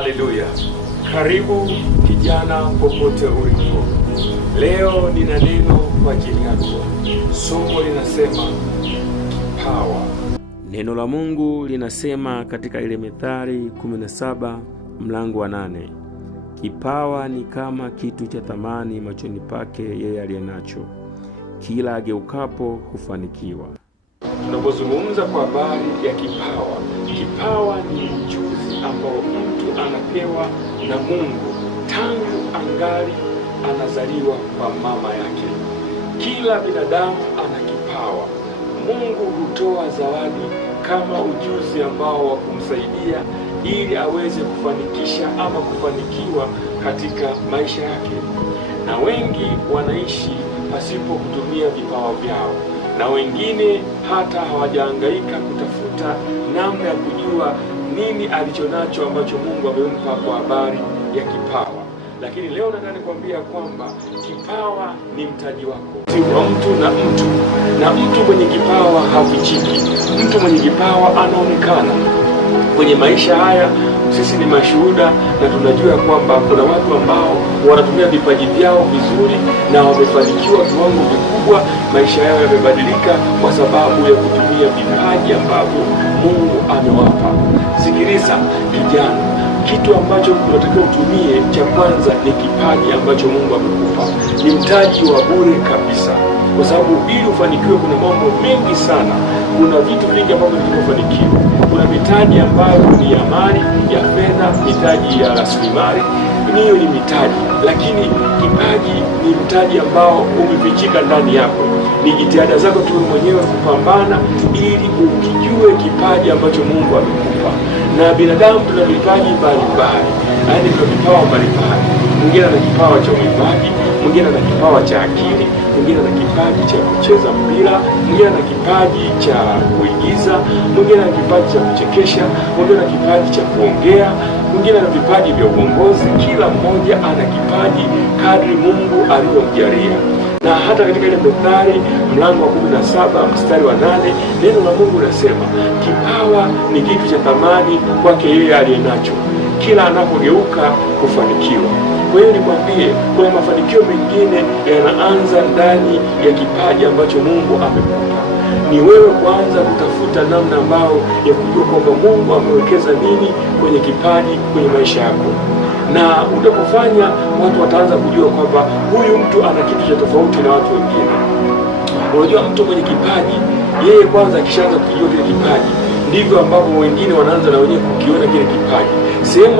Haleluya! Karibu kijana, popote ulipo. Leo nina neno kwa ajili yako. Somo linasema kipawa. Neno la Mungu linasema katika ile Mithali 17 mlango wa 8, kipawa ni kama kitu cha thamani machoni pake yeye aliyenacho, kila ageukapo hufanikiwa. Tunapozungumza kwa habari ya kipawa, kipawa ni ujuzi ambao mtu anapewa na Mungu tangu angali anazaliwa kwa mama yake. Kila binadamu ana kipawa. Mungu hutoa zawadi kama ujuzi ambao wa kumsaidia ili aweze kufanikisha ama kufanikiwa katika maisha yake. Na wengi wanaishi pasipo kutumia vipawa vyao, na wengine hata hawajahangaika kutafuta namna ya kujua nini alichonacho ambacho Mungu amempa kwa habari ya kipawa. Lakini leo nataka nikwambia kwamba kipawa ni mtaji wako wa mtu, na mtu mwenye kipawa hafichiki. Mtu mwenye kipawa anaonekana. Kwenye maisha haya sisi ni mashuhuda, na tunajua kwamba kuna watu ambao wanatumia vipaji vyao vizuri na wamefanikiwa viwango vikubwa. Maisha yao yamebadilika kwa sababu ya kutumia vipaji ambavyo Mungu amewapa. Sikiliza kijana, kitu ambacho unatakiwa utumie cha kwanza ni kipaji ambacho Mungu amekupa. Ni mtaji wa bure kabisa, kwa sababu ili ufanikiwe kuna mambo mengi sana. Kuna vitu vingi ambavyo vinafanikiwa. Kuna mitaji ambayo ni ya mali, ya fedha, mitaji ya rasilimali. Hiyo ni mitaji, lakini kipaji ni mtaji ambao umefichika ndani yako. Ni jitihada zako tu mwenyewe kupambana ili ukijue kipaji ambacho Mungu amekupa. Na binadamu tuna vipaji mbalimbali, yaani tuna vipawa mbalimbali. Mwingine ana kipawa cha uimbaji, mwingine ana kipawa cha akili, mwingine ana kipaji cha kucheza mpira, mwingine ana kipaji cha kuigiza, mwingine ana kipaji cha kuchekesha, mwingine ana kipaji cha kuongea, mwingine ana vipaji vya uongozi. Kila mmoja ana kipaji kadri Mungu alivyomjalia. Na hata katika ile Mithali mlango wa 17 mstari wa 8, neno la Mungu linasema kipawa ni kitu cha thamani kwake yeye aliyenacho, kila anapogeuka kufanikiwa. Kwa hiyo nikwambie, kuna mafanikio mengine yanaanza ndani ya kipaji ambacho Mungu amekupa. Ni wewe kwanza kutafuta namna ambao ya kujua kwamba Mungu amewekeza nini kwenye kipaji kwenye maisha yako. Na utapofanya, watu wataanza kujua kwamba huyu mtu ana kitu cha tofauti na watu wengine. Unajua, mtu mwenye kipaji, yeye kwanza akishaanza kujua kile kipaji, ndivyo ambavyo wengine wanaanza na wenyewe kukiona kile kipaji. Sehemu